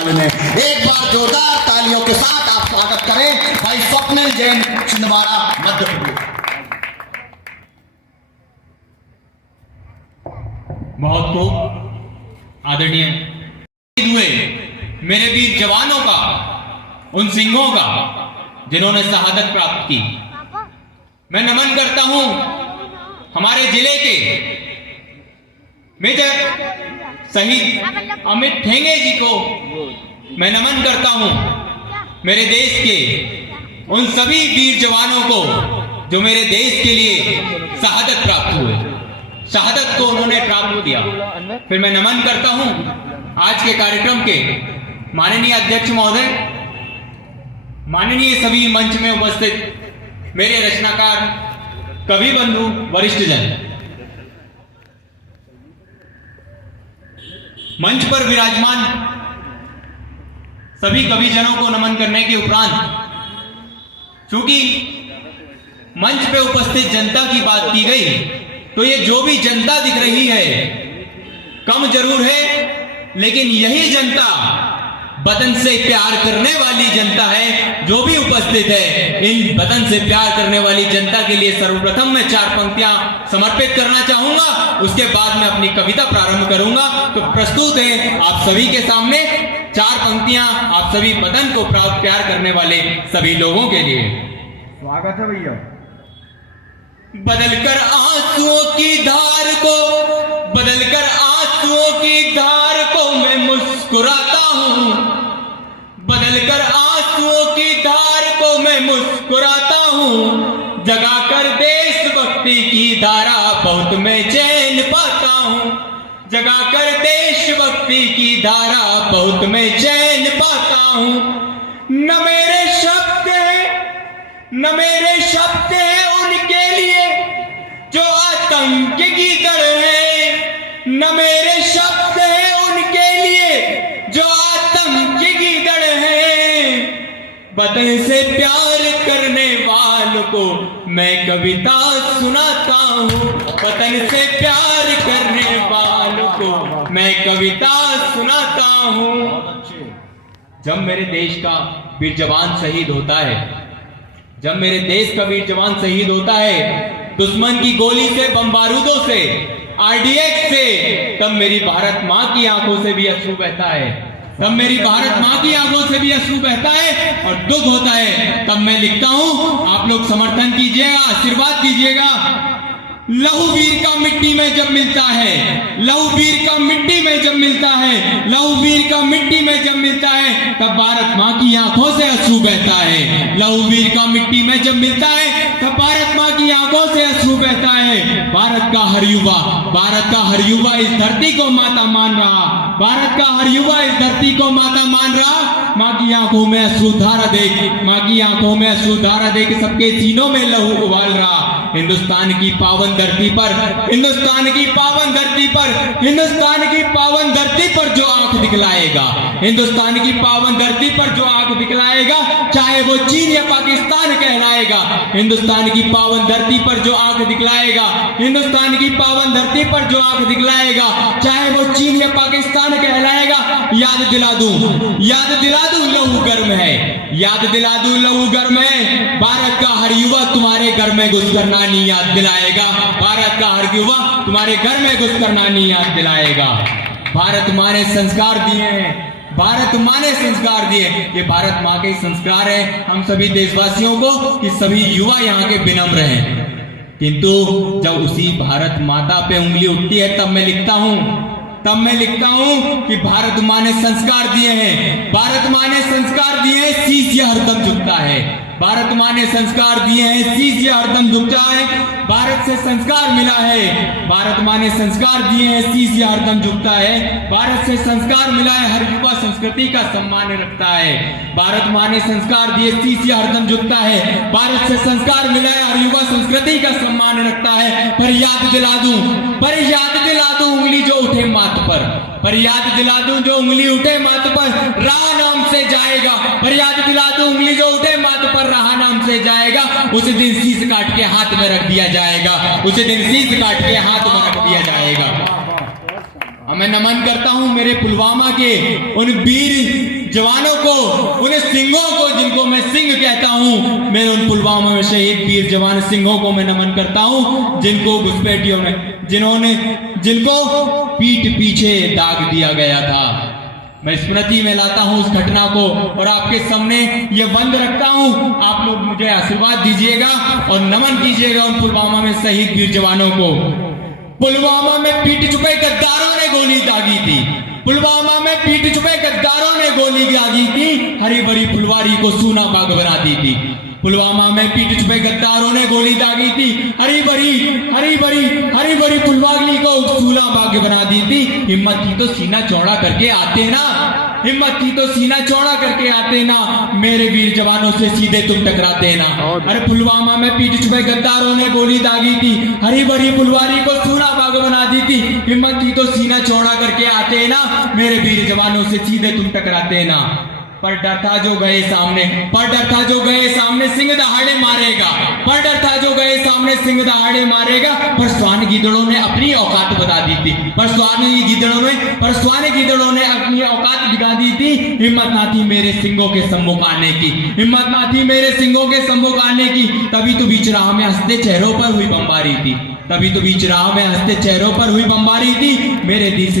वाले ने। एक बार जोरदार तालियों के साथ आप स्वागत करें भाई स्वप्निल जैन, छिंदवाड़ा, मध्य प्रदेश। बहुत खूब आदरणीय हुए मेरे वीर जवानों का, उन सिंहों का जिन्होंने शहादत प्राप्त की। मैं नमन करता हूं हमारे जिले के मेजर शहीद अमित ठेंगे जी को। मैं नमन करता हूं मेरे देश के उन सभी वीर जवानों को जो मेरे देश के लिए शहादत प्राप्त हुए, शहादत को उन्होंने प्राप्त किया। फिर मैं नमन करता हूं आज के कार्यक्रम के माननीय अध्यक्ष महोदय, माननीय सभी मंच में उपस्थित मेरे रचनाकार, कवि बंधु, वरिष्ठ जन, मंच पर विराजमान सभी कविजनों को नमन करने के उपरांत, चूंकि मंच पे उपस्थित जनता की बात की गई, तो ये जो भी जनता दिख रही है कम जरूर है, लेकिन यही जनता वतन से प्यार करने वाली जनता है जो भी उपस्थित है। इन वतन से प्यार करने वाली जनता के लिए सर्वप्रथम मैं 4 पंक्तियां समर्पित करना चाहूंगा, उसके बाद मैं अपनी कविता प्रारंभ करूंगा। तो प्रस्तुत है आप सभी के सामने 4 पंक्तियां आप सभी वतन को प्यार करने वाले सभी लोगों के लिए। स्वागत है भैया। बदलकर आंसुओं की धार को, बदलकर आंसुओं की धार को मैं मुस्कुराता हूं, बदलकर आंसुओं की धार को मैं मुस्कुराता हूं, जगाकर देशभक्ति की धारा बहुत मैं चैन पाता हूं, जगाकर देशभक्ति की धारा बहुत मैं चैन पाता हूं। न मेरे शब्द है, न मेरे शब्द है उनके लिए जो आतंक की दर है, न मेरे शब्द है उनके लिए जो आतंक की दर है। वतन से प्यार करने वालों को मैं कविता सुनाता हूँ, वतन से प्यार करने वालों को मैं कविता सुनाता हूँ। जब मेरे देश का वीर जवान शहीद होता है, जब मेरे देश का वीर जवान शहीद होता है दुश्मन की गोली से, बम बारूदों से, आरडीएक्स से, तब मेरी भारत मां की आंखों से भी अश्रु बहता है, तब मेरी भारत मां की आंखों से भी अश्रु बहता है और दुख होता है। तब मैं लिखता हूं, आप लोग समर्थन कीजिएगा, आशीर्वाद कीजिएगा। लहू वीर का मिट्टी में जब मिलता है, लहू वीर का मिट्टी में जब मिलता है, लहू वीर का मिट्टी में जब मिलता है, तब भारत मां की आंखों से अश्रु बहता है। लहू वीर का मिट्टी में जब मिलता है तब भारत मां की आंखों से अश्रु बहता है। भारत का हर युवा, भारत का हर युवा इस धरती को माता मान रहा, भारत का हर युवा इस धरती को माता मान रहा। मां की आंखों में अश्रुधारा देख, मां की आंखों में अश्रुधारा देख सबके सीनों में लहू उबाल रहा। हिंदुस्तान की पावन धरती पर, हिंदुस्तान की पावन धरती पर, हिंदुस्तान की पावन धरती पर जो आंख दिखलाएगा, हिंदुस्तान की पावन धरती पर जो आंख दिखलाएगा, चाहे वो चीन या पाकिस्तान कहलाएगा। हिंदुस्तान की पावन धरती पर जो आंख दिखलाएगा, हिंदुस्तान की पावन धरती पर जो आंख दिखलाएगा, चाहे वो चीन या पाकिस्तान कहलाएगा। याद दिला दूं, याद दिला दूं लहू गर्म है, याद दिला दूं लहू गर्म है। भारत का हर युवा तुम्हारे घर में घुसकर नानी याद दिलाएगा, भारत का हर युवा तुम्हारे घर में घुसकर नानी याद दिलाएगा। भारत माँ ने संस्कार दिए हैं, भारत माँ ने संस्कार दिए, ये भारत माँ के संस्कार है हम सभी देशवासियों को कि सभी युवा यहाँ के विनम्र हैं। किंतु जब उसी भारत माता पे उंगली उठती है तब मैं लिखता हूँ, तब मैं लिखता हूं कि भारत माँ ने संस्कार दिए हैं, भारत माँ ने संस्कार दिए हैं, शीश ये हरदम झुकता है। भारत माँ ने संस्कार दिए हैं, शीश ये हरदम झुकता है। भारत से संस्कार मिला है, भारत माँ ने संस्कार दिए हैं, शीश ये हरदम झुकता है। भारत से संस्कार मिला है, हर युवा संस्कृति का सम्मान रखता है। भारत माँ ने संस्कार दिए, शीश ये हरदम झुकता है। भारत से संस्कार मिला है, हर युवा संस्कृति का सम्मान रखता है। पर याद दिला दूं, पर याद दिला दूं उंगली जो उठे माथ पर याद दिला दूं जो उंगली उठे माथ पर राह नाम से जाएगा, पर याद दिला दूं उंगली जो उठे माथ पर राह नाम से जाएगा। उसी दिन शीश काट के हाथ में रख दिया जाएगा, उसी दिन शीश काट के हाथ में रख दिया जाएगा। मैं नमन करता हूं मेरे पुलवामा के उन वीर जवानों को, उन सिंहों को जिनको मैं सिंह कहता हूं। मेरे उन पुलवामा में शहीद वीर जवान सिंहों को मैं नमन करता हूं, जिनको घुसपैठियों ने जिनको पीठ पीछे दाग दिया गया था। मैं स्मृति में लाता हूं उस घटना को और आपके सामने ये बंद रखता हूं। आप लोग मुझे आशीर्वाद दीजिएगा और नमन कीजिएगा उन पुलवामा में शहीद वीर जवानों को। पुलवामा में पीठ चुके गद्दारों ने गोली दागी थी, पुलवामा में पीठ चुके गद्दारों ने गोली दागी थी, हरी भरी फुलवारी को सूना बाग बना दी थी। पुलवामा में पीठ चुके गद्दारों ने गोली दागी थी, हरी भरी फुलवारी को सूना बाग बना दी थी। हिम्मत थी तो सीना चौड़ा करके आते ना, हिम्मत थी तो सीना चौड़ा करके आते ना, मेरे वीर जवानों से सीधे तुम टकराते ना। अरे पुलवामा में पीठ चुके गद्दारों ने गोली दागी थी, हरी भरी फुलवारी को सूना बाग बना दी थी। हिम्मत थी तो सीना चौड़ा करके आते ना, मेरे वीर जवानों से सीधे तुम टकराते ना। पर डर था जो गए सामने, पर डर था जो गए सामने सिंह दहाड़े मारेगा, पर डर था जो गए सामने सिंह दहाड़े मारेगा। पर स्वान गिदड़ों ने अपनी औकात बता दी थी, पर स्वान गिदड़ों ने अपनी औकात दिखा दी थी। हिम्मत ना थी मेरे सिंहों के सम्मुख आने की, हिम्मत ना थी मेरे सिंहों के सम्मुख आने की। तभी तो बीच राह में हंसते चेहरों पर हुई बमबारी थी, तभी तो बीच राह में हंसते चेहरों पर हुई बमबारी थी। मेरे देश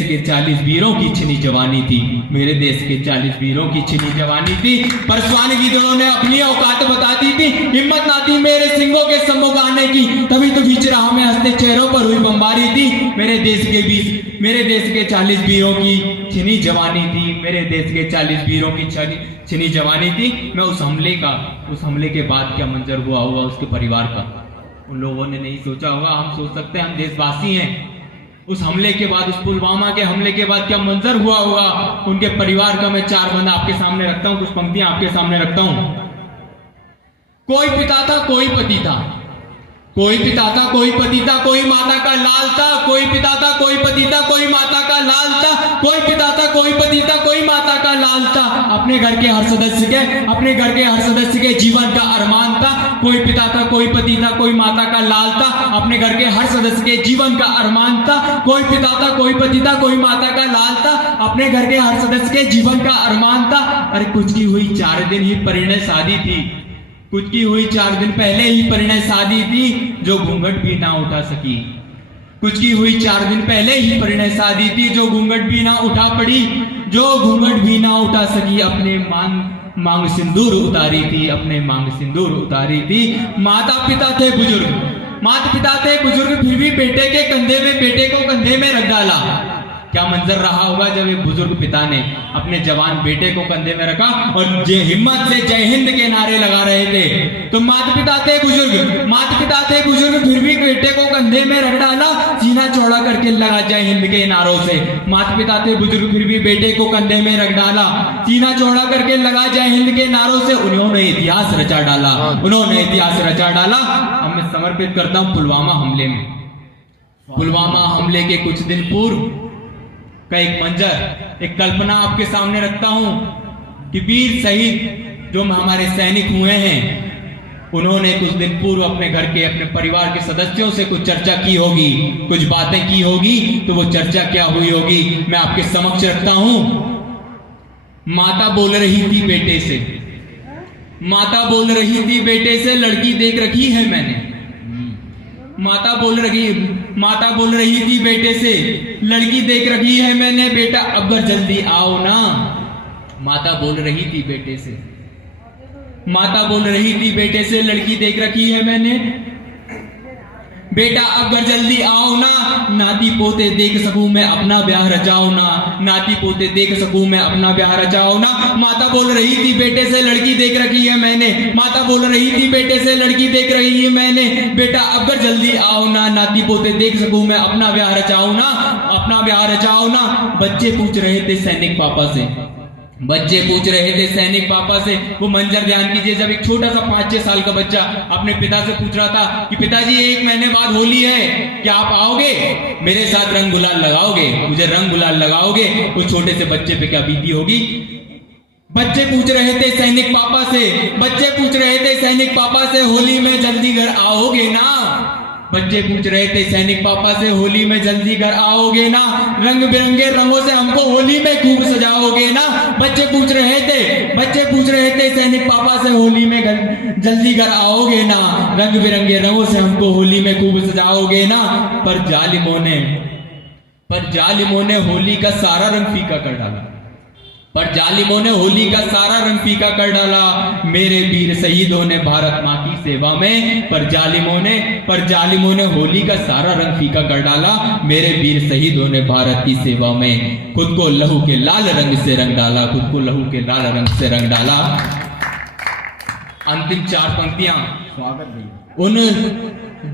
के 40 वीरों की छिनी जवानी थी, मेरे देश के 40 वीरों की छिनी जवानी थी। पर स्वान गिदड़ों ने अपनी औकात बता दी थी, हिम्मत ना थी मेरे सिंहों के सम्मुख आने की। तभी तो बीच राह में हंसते चेहरों पर हुई बमबारी थी। मेरे देश के 40 वीरों की छिनी जवानी थी, मेरे देश के 40 वीरों की छिनी जवानी थी। मैं उस हमले के बाद क्या मंजर हुआ होगा उसके परिवार का, उन लोगों ने नहीं सोचा होगा। हम सोच सकते हैं, हम देशवासी हैं। उस हमले के बाद, उस पुलवामा के हमले के बाद क्या मंजर हुआ होगा उनके परिवार का। मैं 4 बंद आपके सामने रखता हूं, कुछ पंक्तियां आपके सामने रखता हूं। कोई पिता था, कोई पति था, कोई पिता था, कोई पति था, कोई माता का लाल था। कोई पिता था, कोई पति था, कोई माता का लाल था। कोई पिता था, कोई पति था, कोई माता का लाल था। अपने घर के हर सदस्य के जीवन का अरमान था। कोई पिता था, कोई पति था, कोई माता का लाल था। अपने घर के हर सदस्य के जीवन का अरमान था। कोई पिता था, कोई पति था, कोई माता का लाल था। अपने घर के हर सदस्य के जीवन का अरमान था। अरे कुछ की हुई 4 दिन ही परिणय शादी थी, कुछ की हुई 4 दिन पहले ही परिणय शादी थी, जो घूंघट भी ना उठा सकी। कुछ की हुई 4 दिन पहले ही परिणय शादी थी, जो घूंघट भी ना उठा पड़ी, जो घूंघट भी ना उठा सकी। अपने मांग सिंदूर उतारी थी, अपने मांग सिंदूर उतारी थी। माता पिता थे बुजुर्ग, फिर भी बेटे को कंधे में रख डाला। क्या मंजर रहा होगा जब एक बुजुर्ग पिता ने अपने जवान बेटे को कंधे में रखा और हिम्मत से जय हिंद के नारे लगा रहे थे। तो माता पिता थे बुजुर्ग, फिर भी बेटे को कंधे में रख डाला, सीना चौड़ा करके लगा जय हिंद के नारों से। माता पिता थे बुजुर्ग, फिर भी बेटे को कंधे में रख डाला, सीना चौड़ा करके लगा जय हिंद के नारों से। उन्होंने इतिहास रचा डाला। अब मैं समर्पित करता हूं पुलवामा हमले के कुछ दिन पूर्व का एक मंजर, एक कल्पना आपके सामने रखता हूं कि वीर शहीद जो हमारे सैनिक हुए हैं, उन्होंने कुछ दिन पूर्व अपने घर के, अपने परिवार के सदस्यों से कुछ चर्चा की होगी, कुछ बातें की होगी। तो वो चर्चा क्या हुई होगी मैं आपके समक्ष रखता हूं। माता बोल रही थी बेटे से, लड़की देख रखी है मैंने। माता बोल रही थी बेटे से, लड़की देख रखी है मैंने, बेटा अब घर जल्दी आओ ना। माता बोल रही थी बेटे से, लड़की देख रखी है मैंने, बेटा अब घर जल्दी आओ ना। नाती पोते देख सकूं मैं अपना ब्याह रचाओ ना, नाती पोते देख सकूं मैं अपना ब्याह रचाओ ना। माता बोल रही थी बेटे से, लड़की देख रखी है मैंने, माता बोल रही थी बेटे से, लड़की देख रही है मैंने, बेटा अब घर जल्दी आओ ना। नाती पोते देख सकूं मैं अपना ब्याह रचाओ ना। बच्चे पूछ रहे थे सैनिक पापा से, वो मंजर ध्यान कीजिए जब एक छोटा सा 5-6 साल का बच्चा अपने पिता से पूछ रहा था कि पिताजी 1 महीने बाद होली है, क्या आप आओगे, मेरे साथ रंग गुलाल लगाओगे, मुझे रंग गुलाल लगाओगे। उस छोटे से बच्चे पे क्या बीती होगी। बच्चे पूछ रहे थे सैनिक पापा से, होली में जल्दी घर आओगे ना। बच्चे पूछ रहे थे सैनिक पापा से होली में जल्दी घर आओगे ना, रंग बिरंगे रंगों से हमको होली में खूब सजाओगे ना। बच्चे पूछ रहे थे सैनिक पापा से होली में जल्दी घर आओगे ना, रंग बिरंगे रंगों से हमको होली में खूब सजाओगे ना। पर जालिमों ने होली का सारा रंग फीका कर डाला, मेरे वीर शहीदों ने भारत माँ की सेवा में। पर जालिमों ने होली का सारा रंग फीका कर डाला, मेरे वीर शहीदों ने भारत की सेवा में। खुद को लहू के लाल रंग से रंग डाला, अंतिम 4 पंक्तियां उन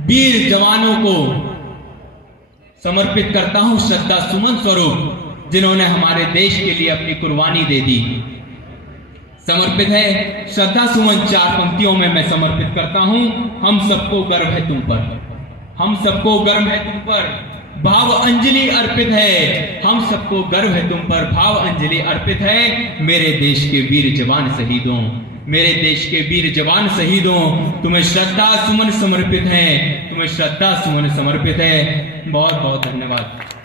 वीर जवानों को समर्पित करता हूं श्रद्धा सुमन स्वरूप, जिन्होंने हमारे देश के लिए अपनी कुर्बानी दे दी। समर्पित है श्रद्धा सुमन 4 पंक्तियों में मैं समर्पित करता हूं। हम सबको गर्व है तुम पर, भाव अंजलि अर्पित है। हम सबको गर्व है तुम पर, भाव अंजलि अर्पित है। मेरे देश के वीर जवान शहीदों, तुम्हें श्रद्धा सुमन समर्पित है। बहुत बहुत धन्यवाद।